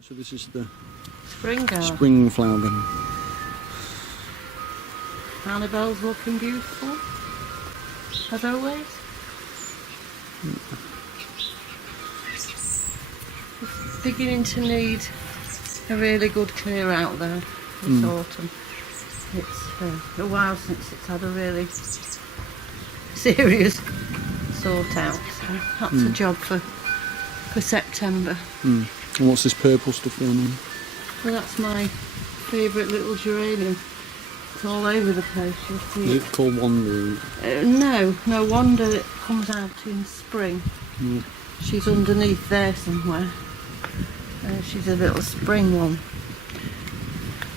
Right, so this is the Spring garden. spring flower garden. Annabelle's looking beautiful, as always. It's beginning to need a really good clear out there this autumn. It's a while since it's had a really serious sort out, so that's a job for September. And what's this purple stuff going on? Well, that's my favourite little geranium. It's all over the place, you'll see Is it. it called Wonder? No wonder it comes out in spring. She's underneath there somewhere. She's a little spring one.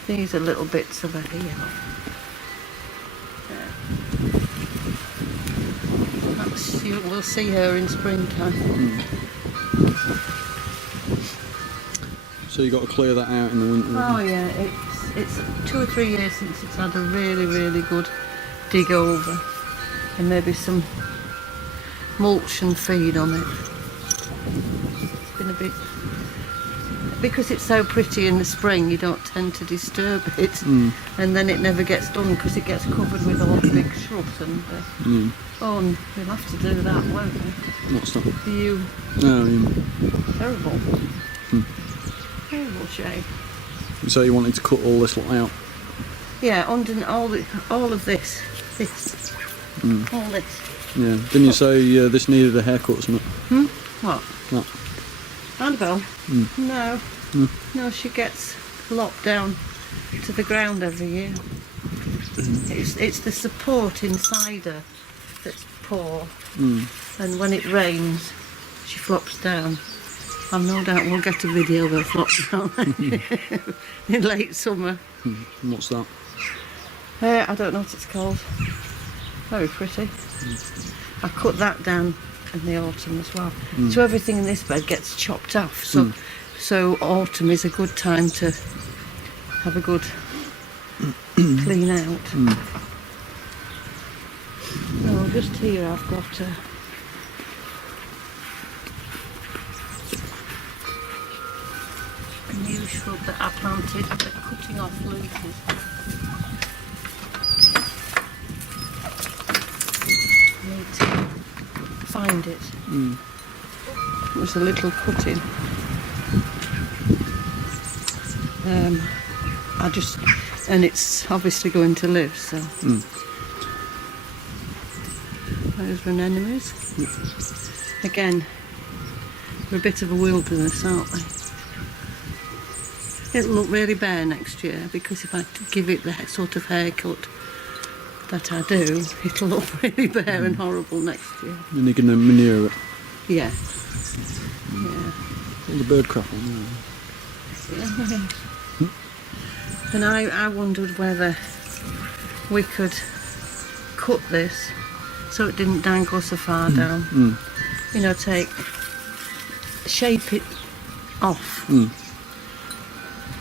These are little bits of her here. We'll see her in springtime. So you got to clear that out in the winter. Oh yeah, it's 2 or 3 years since it's had a really good dig over, and maybe some mulch and feed on it. It's been a bit, because it's so pretty in the spring, you don't tend to disturb it, and then it never gets done because it gets covered with all the big shrubs and oh, and we'll have to do that, won't we? What's that? You Oh, yeah. terrible. Terrible shame. So you wanted to cut all this lot out? Yeah, under all of this, all this. Yeah. Didn't you say this needed a haircut or something? What? No. Annabelle? No. No, she gets lopped down to the ground every year. It's the support inside her that's poor, and when it rains, she flops down. I've no doubt we'll get a video of her flop down in late summer. What's that? I don't know what it's called. Very pretty. I cut that down in the autumn as well. So everything in this bed gets chopped off. So autumn is a good time to have a good clean out. Oh, just here I've got a new shrub that I planted, but cutting off leaves. I need to find it. It was a little cutting. And it's obviously going to live, so. Those are anemones. Again, we're a bit of a wilderness, aren't we? It'll look really bare next year, because if I give it the sort of haircut that I do, it'll look really bare and horrible next year. And you're going to manure it? Yeah. Yeah. All the bird crap on there. And I wondered whether we could cut this so it didn't dangle so far down. You know, shape it off.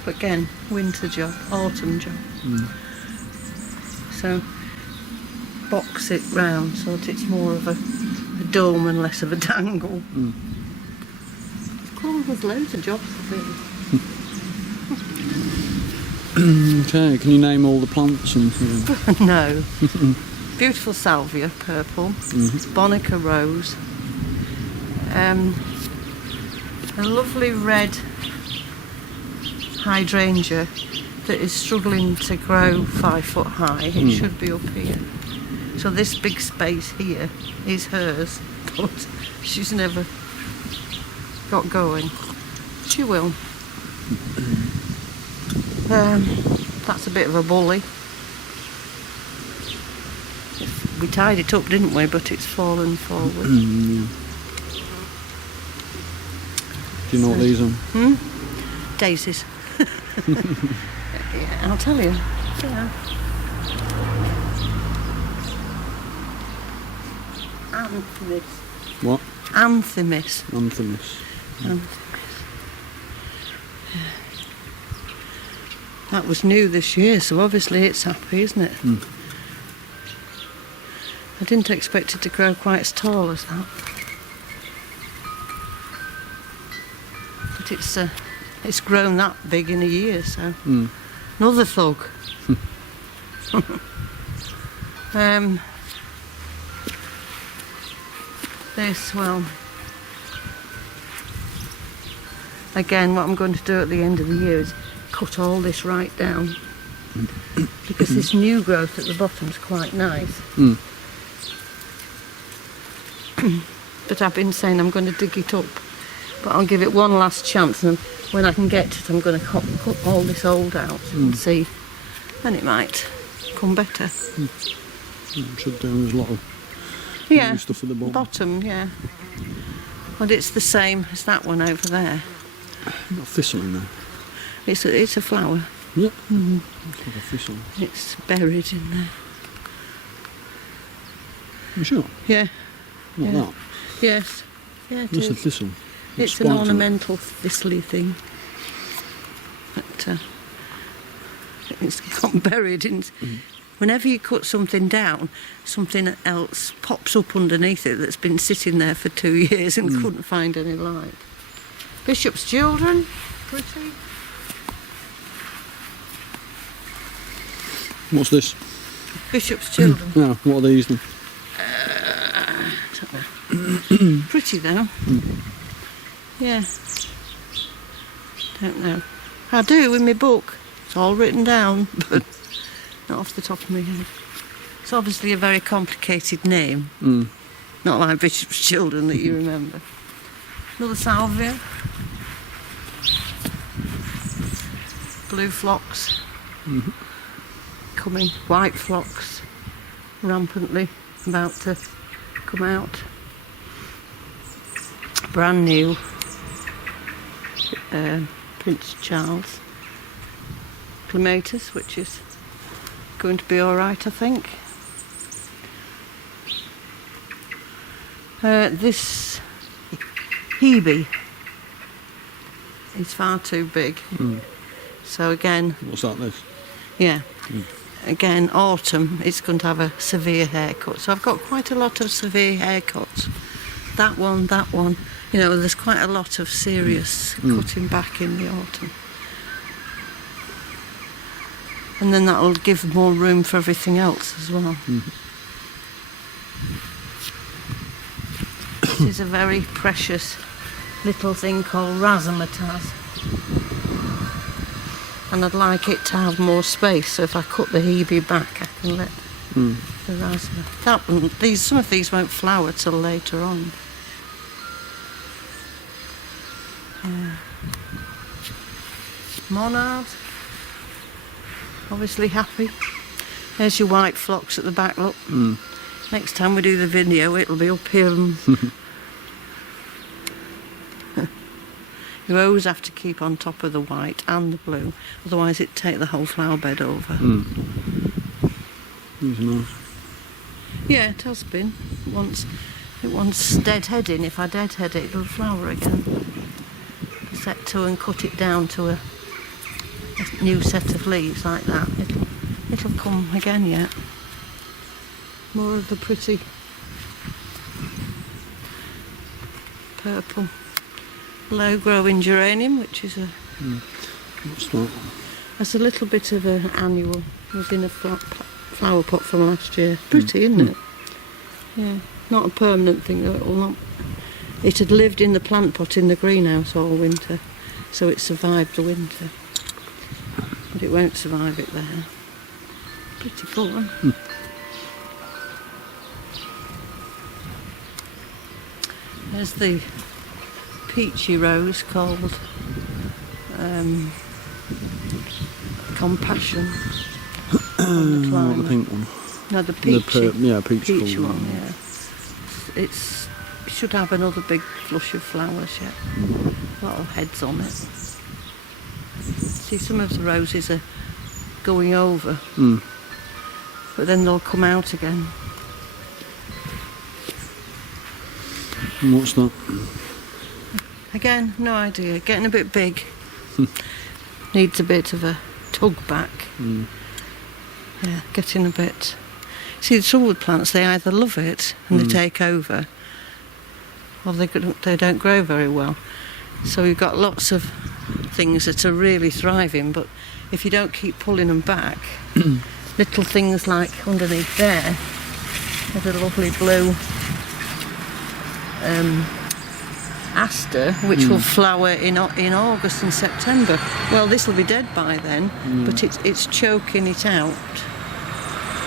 But again, winter job, autumn job. So box it round so that it's more of a dome and less of a dangle. Cool, there's loads of jobs to do. Okay, can you name all the plants? And No. Beautiful salvia, purple. Bonica rose. A lovely red hydrangea that is struggling to grow 5 foot high. It should be up here. So this big space here is hers, but she's never got going. She will. That's a bit of a bully. We tied it up, didn't we? But it's fallen forward. yeah. Do you know what these are? Daisies. Yeah, I'll tell you. Yeah. Anthemis. What? Anthemis. Anthemis. That was new this year, so obviously it's happy, isn't it? I didn't expect it to grow quite as tall as that. But it's It's grown that big in a year, so Mm. another thug. This, well, again, what I'm going to do at the end of the year is cut all this right down, because this new growth at the bottom is quite nice. Mm. But I've been saying I'm going to dig it up, but I'll give it one last chance, and when I can get to it, I'm going to cut all this old out and see, and it might come better. It should do. There's a lot of Yeah, new stuff at the bottom. yeah. But it's the same as that one over there. You've got thistle in there. It's a flower. Yeah. It's like a thistle. It's buried in there. You sure? Yeah. Like Yeah. that? Yes. Yeah, it That's a is. thistle. It's an spiked in it. ornamental thistly thing. But it's got buried in. Whenever you cut something down, something else pops up underneath it that's been sitting there for 2 years and couldn't find any light. Bishop's Children, pretty. What's this? Bishop's Children. Yeah, what are these then? Pretty though. Yeah. Don't know. I do in my book. It's all written down, but not off the top of my head. It's obviously a very complicated name. Mm. Not like Bishop's Children that you remember. Another salvia. Blue phlox. Coming. White phlox. Rampantly about to come out. Brand new. Prince Charles. Clematis, which is going to be alright, I think. This Hebe is far too big. So again, What's that, this? yeah, again, autumn, it's going to have a severe haircut. So I've got quite a lot of severe haircuts. That one. You know, there's quite a lot of serious cutting back in the autumn. And then that'll give more room for everything else as well. This is a very precious little thing called razzmatazz. And I'd like it to have more space, so if I cut the Hebe back, I can let the razzmatazz. That one, some of these won't flower till later on. Monard, obviously happy. There's your white phlox at the back, look. Next time we do the video, it'll be up here. You always have to keep on top of the white and the blue, otherwise it'd take the whole flower bed over. These are nice. Yeah, it has been. It wants deadheading. If I deadhead it, it'll flower again. Set to and cut it down to a new set of leaves like that. It'll come again yet. More of the pretty purple low growing geranium, which is What's that? that's a little bit of an annual. It was in a flower pot from last year. Pretty, isn't it? Yeah, not a permanent thing though. It had lived in the plant pot in the greenhouse all winter, so it survived the winter. But it won't survive it there. Pretty colour. There's the peachy rose called Compassion. Not the pink one. No, the peachy. Peach Peach colour. one, yeah. It should have another big flush of flowers yet. A lot of heads on it. See, some of the roses are going over, but then they'll come out again. And what's that? Again, no idea. Getting a bit big. Needs a bit of a tug back. Yeah, getting a bit. See, the trouble with plants, they either love it and they take over, or they don't grow very well. So we've got lots of things that are really thriving, but if you don't keep pulling them back, little things like underneath there, there's a lovely blue aster, which will flower in August and September. Well, this will be dead by then, but it's choking it out.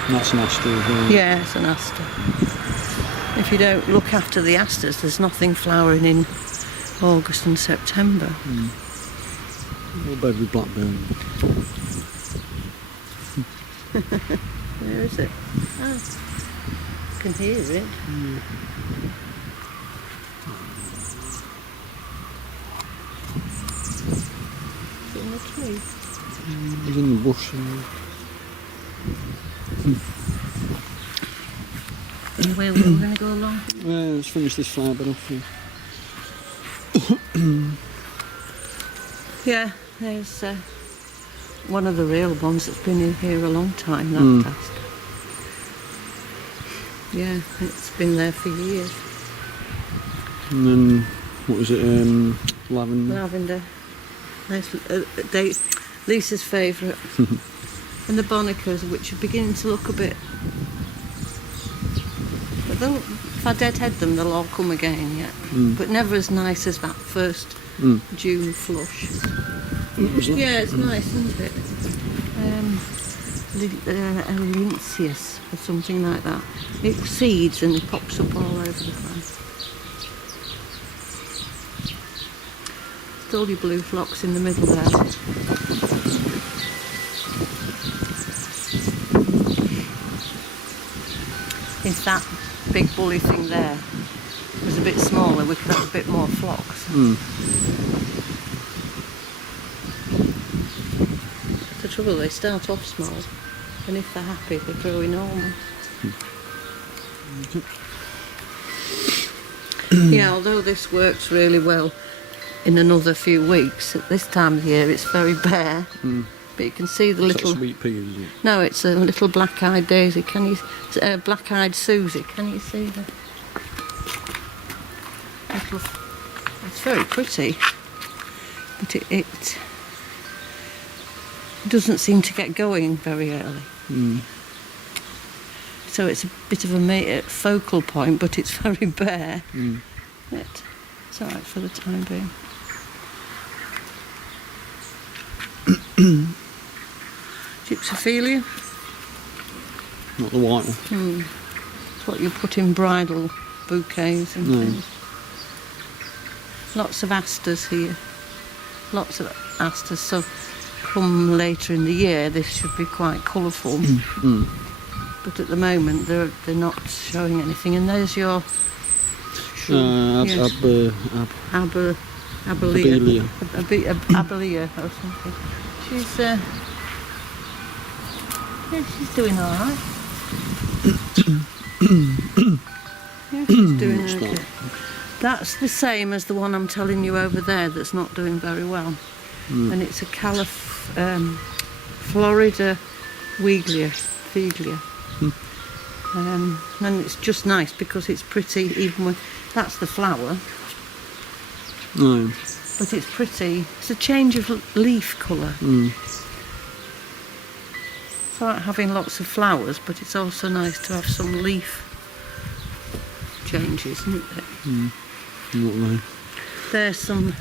That's an aster as well. Yeah, it's an aster. If you don't look after the asters, there's nothing flowering in August and September. All bed with blackberry. Where is it? Oh, I can hear it. Is it in the tree? It's in the bush. Where we're going to go along? Let's finish this flower bed off. Yeah, there's one of the real ones that's been in here a long time, that aster. Yeah, it's been there for years. And then, what was it? Lavender. Lavender. There's Lisa's favourite. And the bonicas, which are beginning to look a bit... But if I deadhead them, they'll all come again yet. But never as nice as that first June flush. Yeah, it's nice, isn't it? Linceus or something like that. It seeds and it pops up all over the place. All your blue phlox in the middle there. If that big bully thing there was a bit smaller, we could have a bit more phlox. The trouble, they start off small, and if they're happy, they grow enormous. Yeah, although this works really well in another few weeks, at this time of year it's very bare. But you can see the little... sweet pea, is it? No, it's a little black-eyed daisy. Can you... black-eyed Susie. Can you see the... little... It's very pretty. But it doesn't seem to get going very early. So it's a bit of a focal point, but it's very bare. It's alright for the time being. Gypsophilia. Not the white one. It's what you put in bridal bouquets and things. Lots of asters here. Lots of asters. So come later in the year, this should be quite colourful. But at the moment, they're not showing anything. And there's your Abelia or something. She's she's doing all right. Yeah, she's doing okay. That's the same as the one I'm telling you over there that's not doing very well. And it's a Florida Figlia. And it's just nice because it's pretty, even when that's the flower. But it's pretty. It's a change of leaf colour. It's like having lots of flowers, but it's also nice to have some leaf changes, isn't it? Not There's some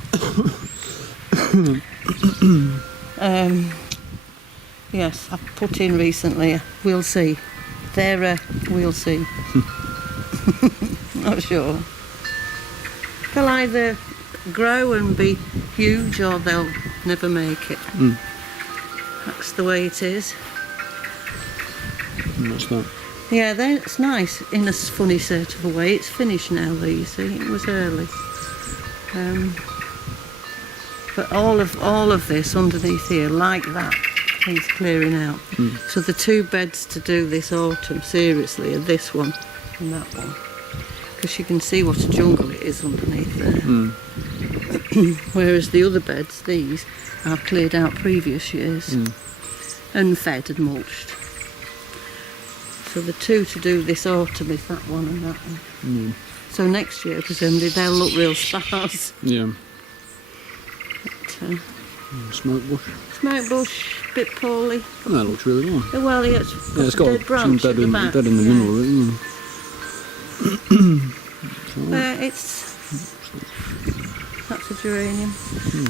yes, I've put in recently. We'll see. They're we'll see. Not sure. They'll either grow and be huge, or they'll never make it. That's the way it is. What's that? Yeah, it's nice in a funny sort of a way. It's finished now, though. You see, it was early. But all of this underneath here, like that, needs clearing out. So the two beds to do this autumn, seriously, are this one and that one, because you can see what a jungle it is underneath there. Whereas the other beds, these, I've cleared out previous years and fed and mulched. So the two to do this autumn is that one and that one. So next year, presumably, they'll look real sparse. Yeah. But, Smoke bush. Smoke bush, bit poorly. That looks really nice. Well, it's Yeah, it's got dead some branch dead at the in, back. dead in the yeah. middle of it. That's a geranium.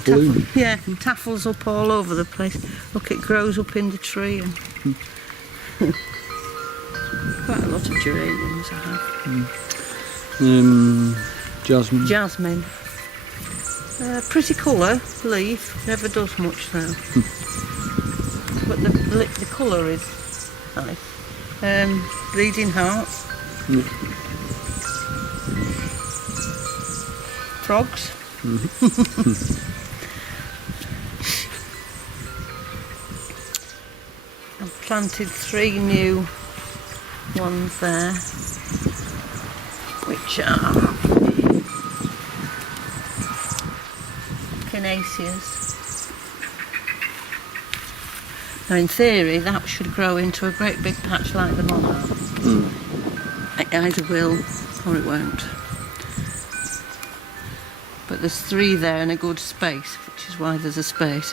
Bloom. Yeah, taffels up all over the place. Look, it grows up in the tree. And quite a lot of geraniums I have. Jasmine. Jasmine. Pretty colour, leaf. Never does much though. But the colour is nice. Bleeding heart. Frogs. I've planted 3 new ones there, which are Canaceas. Now in theory that should grow into a great big patch like the monarch. It either will or it won't. But there's 3 there in a good space, which is why there's a space.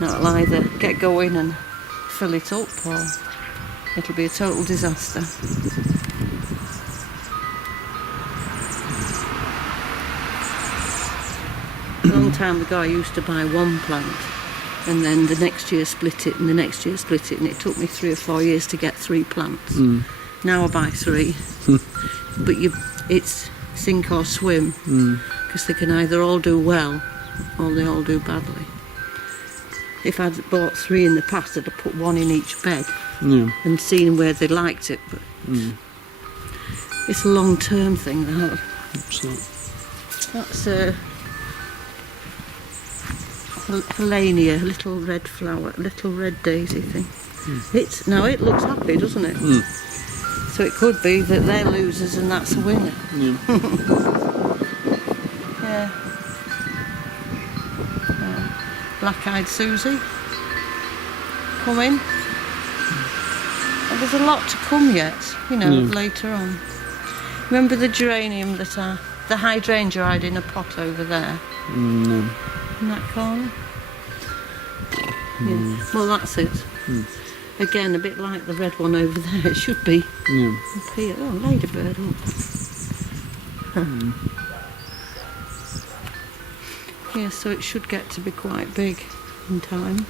Now it'll either get going and fill it up or it'll be a total disaster. A long time ago I used to buy 1 plant and then the next year split it and the next year split it, and it took me 3 or 4 years to get 3 plants. Now I buy 3. But it's sink or swim, because they can either all do well or they all do badly. If I'd bought 3 in the past, I'd have put 1 in each bed and seen where they liked it. But it's a long-term thing, that. That's Helenia, little red flower, little red daisy thing. It looks happy, doesn't it? So it could be that they're losers and that's a winner. Yeah. Black-eyed Susie coming. And there's a lot to come yet, later on. Remember the geranium the hydrangea I had in a pot over there? No. In that corner? Yeah. Well, that's it. Again, a bit like the red one over there. It should be up here. Oh, ladybird, look. Yeah, so it should get to be quite big in time.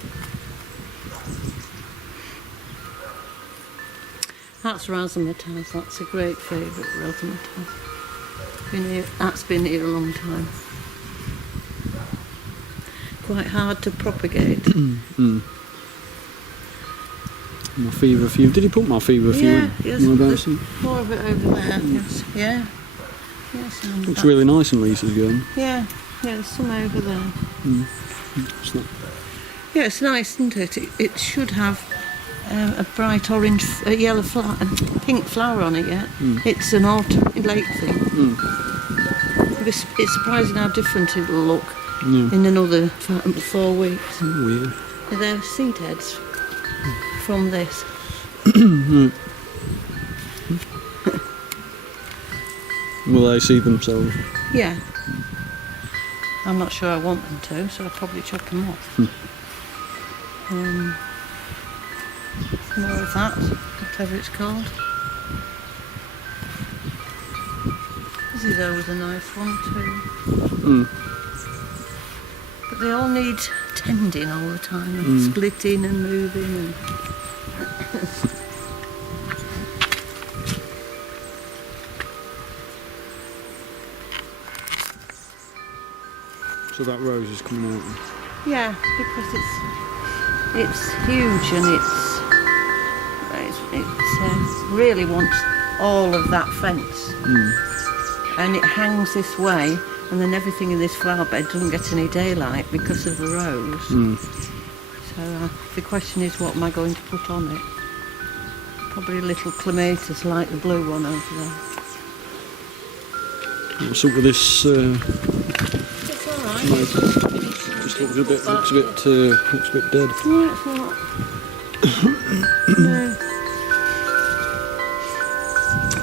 That's razzmatazz. That's a great favourite, razzmatazz. That's been here a long time. Quite hard to propagate. My feverfew. Did he put my feverfew in? Yes, there's more of it over there. Yes, yeah. Yes, looks really nice in Lisa's garden. Yeah, there's some over there. It's not... Yeah, it's nice, isn't it? It should have a bright orange, yellow flower, a pink flower on it yet. It's an autumn, late thing. It's surprising how different it'll look in another 4 weeks. Weird. They're seed heads from this. Will they seed themselves? Yeah. I'm not sure I want them to, so I'll probably chop them off. More of that, whatever it's called. This was a nice one too. But they all need tending all the time, and splitting and moving. And So that rose is coming out. yeah, because it's huge and it really wants all of that fence. And it hangs this way, and then everything in this flower bed doesn't get any daylight because of the rose. So the question is, what am I going to put on it? Probably little clematis like the blue one over there. What's up with this? It's all right. Just looks a bit dead. No, it's not. No.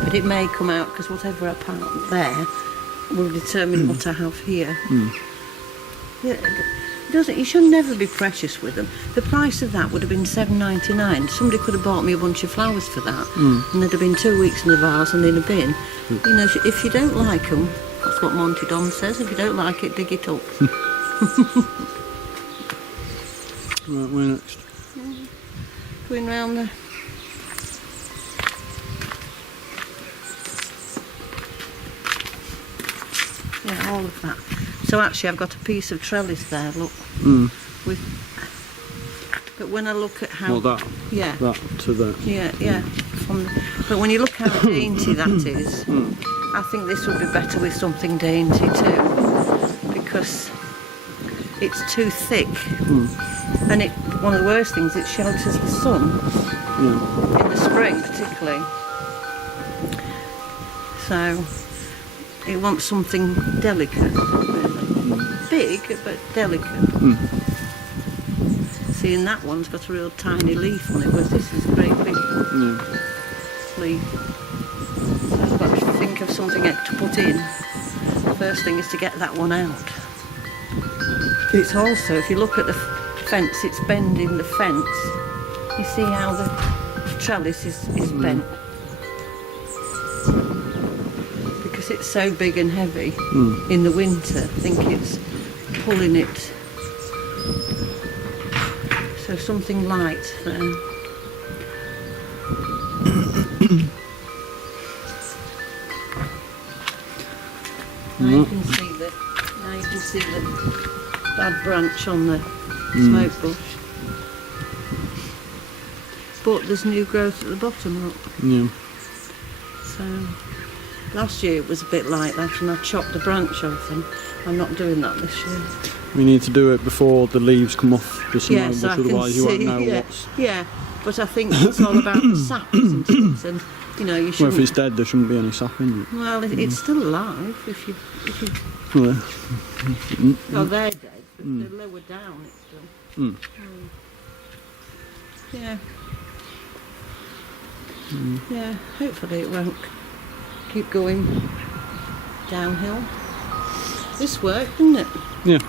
But it may come out because whatever I plant there will determine what I have here. Mm. Yeah, it doesn't. You should never be precious with them. The price of that would have been $7.99. Somebody could have bought me a bunch of flowers for that, and they'd have been 2 weeks in the vase and in a bin. You know, if you don't like them, that's what Monty Don says. If you don't like it, dig it up. Right, where next? Going round the. Yeah, all of that. So actually, I've got a piece of trellis there. Look, with. But when I look at how. Well, that. Yeah. That to that. Yeah, yeah. But when you look how dainty that is, I think this would be better with something dainty too, because it's too thick, and one of the worst things, it shelters the sun in the spring particularly. So it wants something delicate, really. Big but delicate. See, and that one's got a real tiny leaf on it, whereas this is a great big leaf. So I've got to think of something to put in. First thing is to get that one out. It's also, if you look at the fence, it's bending the fence. You see how the trellis is bent? Because it's so big and heavy in the winter, I think it's pulling it. So something light there. Now you can see the bad branch on the smoke bush. But there's new growth at the bottom, look. Yeah. So last year it was a bit like that, and I chopped the branch off, and I'm not doing that this year. We need to do it before the leaves come off the smoke bush, So I can otherwise you won't see, know yeah, what's. yeah, but I think it's all about the sap, isn't it? And you know, you Well, shouldn't. if it's dead, there shouldn't be any sap in it. Well, it's still alive if you. Well, Oh, they're dead, but they're lower down. It's still. Yeah. Yeah. Hopefully it won't keep going downhill. This worked, didn't it? yeah.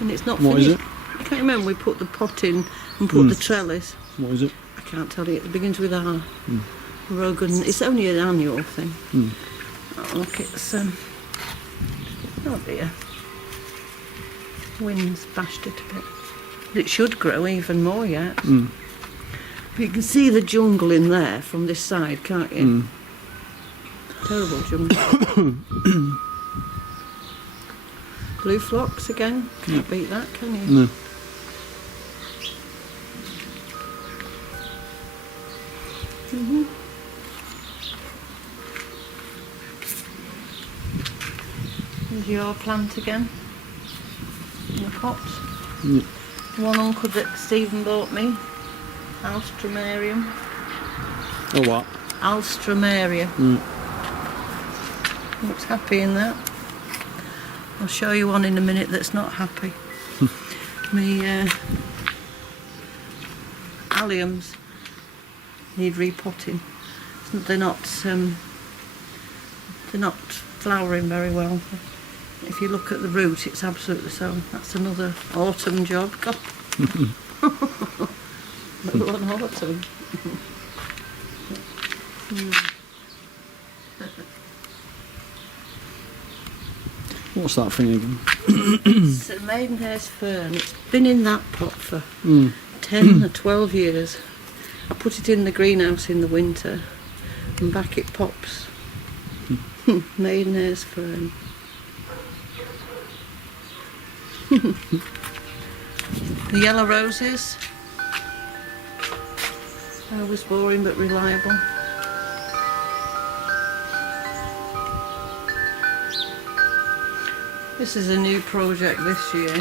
And it's not What finished. is it? I can't remember. We put the pot in and put the trellis. What is it? I can't tell you. It begins with R. Rug, and it's only an annual thing. Oh, look, it's oh dear. Wind's bashed it a bit. But it should grow even more yet. But you can see the jungle in there from this side, can't you? Terrible jungle. Blue phlox again. Can't beat that, can you? No. Here's your plant again. In a pot. Yeah. One uncle that Stephen bought me. Alströmerium. Oh, what? Alströmeria. Looks happy in that. I'll show you one in a minute that's not happy. Me alliums need repotting. They're not flowering very well. If you look at the root, it's absolutely so. That's another autumn job. God. Another one autumn. What's that thing again? It's a maidenhair's fern. It's been in that pot for 10 or 12 years. I put it in the greenhouse in the winter and back it pops. Maidenhair's fern. The yellow roses. Always boring but reliable. This is a new project this year.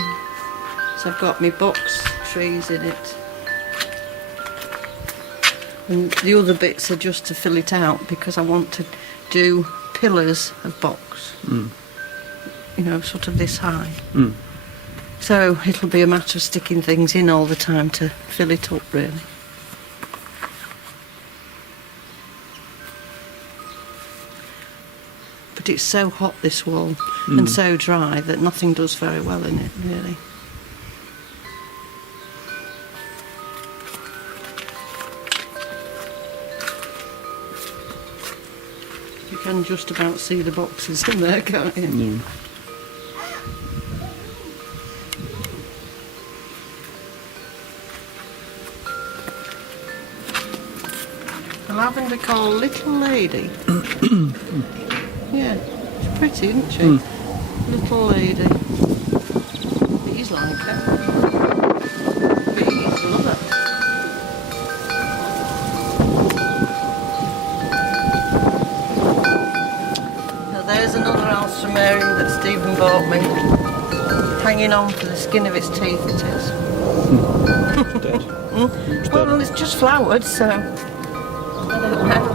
So I've got my box trees in it. And the other bits are just to fill it out because I want to do pillars of box. You know, sort of this high. So it'll be a matter of sticking things in all the time to fill it up, really. But just it's so hot, this wall, and so dry that nothing does very well in it, really. You can just about see the boxes in there, can't you? Yeah. A lavender called Little Lady. Yeah, she's pretty, isn't she? Little Lady. Bees like her. Bees love her. Now there's another Alstramarium that Stephen bought me. Hanging on for the skin of its teeth it is. It's dead. It's Well, dead. it's just flowered, so I don't know.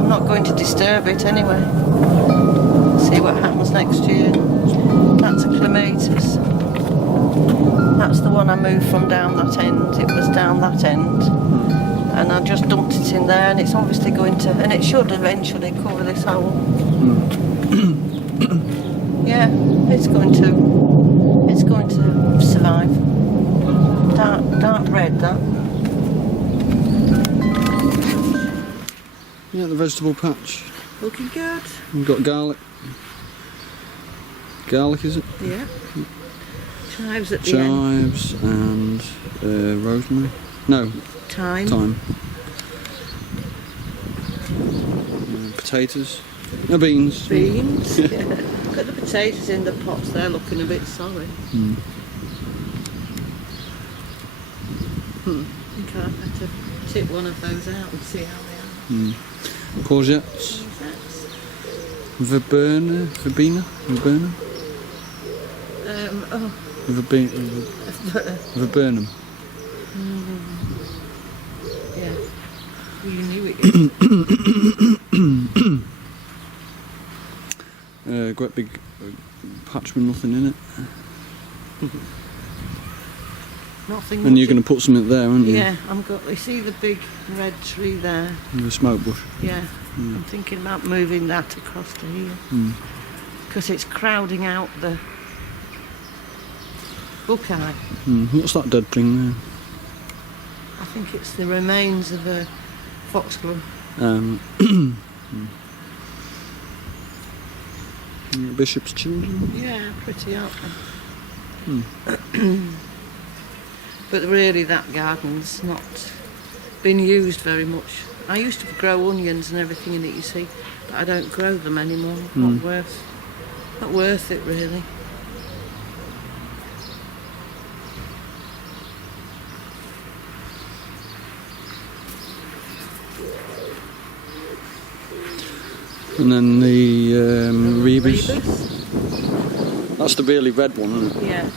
I'm not going to disturb it anyway. See what happens next year. That's a clematis. That's the one I moved from down that end. It was down that end. And I just dumped it in there, and it's obviously going to, and it should eventually cover this hole. Yeah, it's going to survive. Dark red, that. Yeah, the vegetable patch. Looking good. We've got garlic. Garlic, is it? Yeah. Chives at the end. Chives and rosemary. No, Thyme. thyme. Potatoes. No, beans. Beans. Yeah. Look at the potatoes in the pots. They're looking a bit sorry. Mm. I think I'd better tip one of those out and see how they are. Mm. Courgettes. That's, Verbena. oh, Viburnum. yeah. Well, you knew it. Quite big patch with nothing in it. Nothing. And you're much. going to put something there, aren't you? Yeah, you see the big red tree there? The smoke bush. Yeah. I'm thinking about moving that across to here. Because it's crowding out the buckeye. What's that dead thing there? I think it's the remains of a foxglove. Bishop's children. Yeah, pretty, aren't they? But really that garden's not been used very much. I used to grow onions and everything in it, you see, but I don't grow them anymore. Not worth it really. And then the rebus. Rebus? That's the really red one, isn't it? Yeah.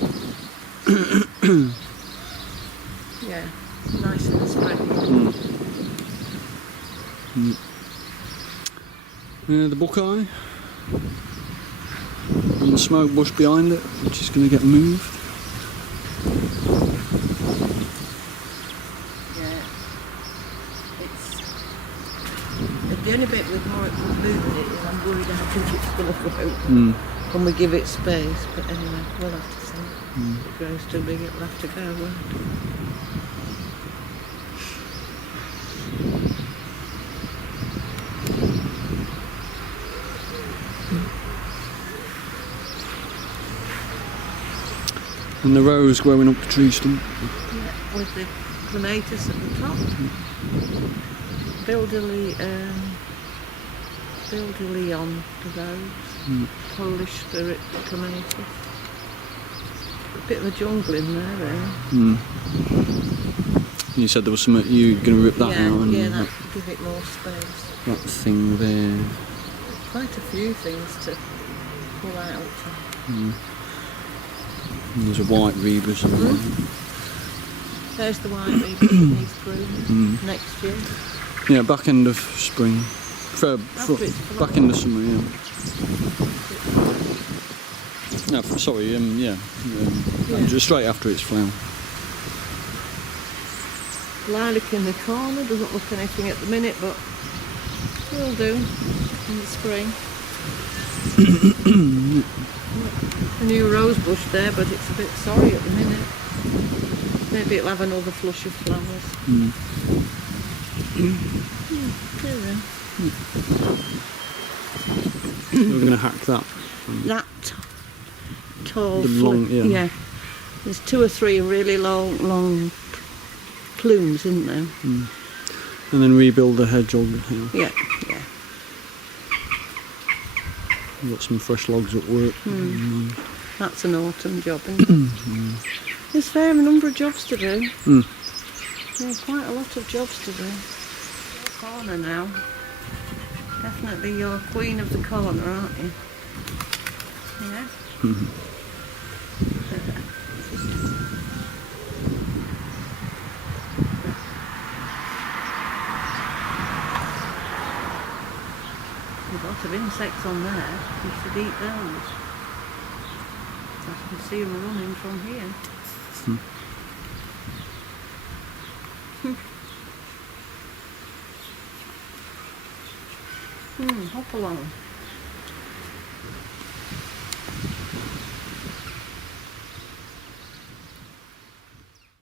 Yeah, nice in the spring. The buckeye. And the smoke bush behind it, which is going to get moved. Yeah. It's the only bit with moving it is I'm worried how big it's going to grow when we give it space. But anyway, we'll have to see. If it grows too big, it'll have to go. Won't it? And the rose growing up the tree stump. Yeah, with the clematis at the top. Bildeleon to those. Polish spirit clematis. A bit of a jungle in there, really. You said there was something you were going to rip that Yeah, out. And yeah, that would give it more space. that thing there. Quite a few things to pull out. And there's a white rebus. There's the white rebus that needs pruning next year. Yeah, back end of spring. Back end of summer, yeah. No, sorry, just straight after its flower. Lilac in the corner, doesn't look anything at the minute, but Will do in the spring. A new rose bush there, but it's a bit sorry at the minute. Maybe it'll have another flush of flowers. There we are. We're going to hack that. That tall The long- flip, yeah. There's 2 or 3 really long plumes, isn't there? And then rebuild the hedgehog. Yeah. We've got some fresh logs at work. That's an autumn job, isn't it? There's a fair number of jobs to do. There's quite a lot of jobs to do. Corner now. Definitely you're queen of the corner, aren't you? Yeah. There's a lot of insects on there. You should eat those. I can see them running from here. Hop along.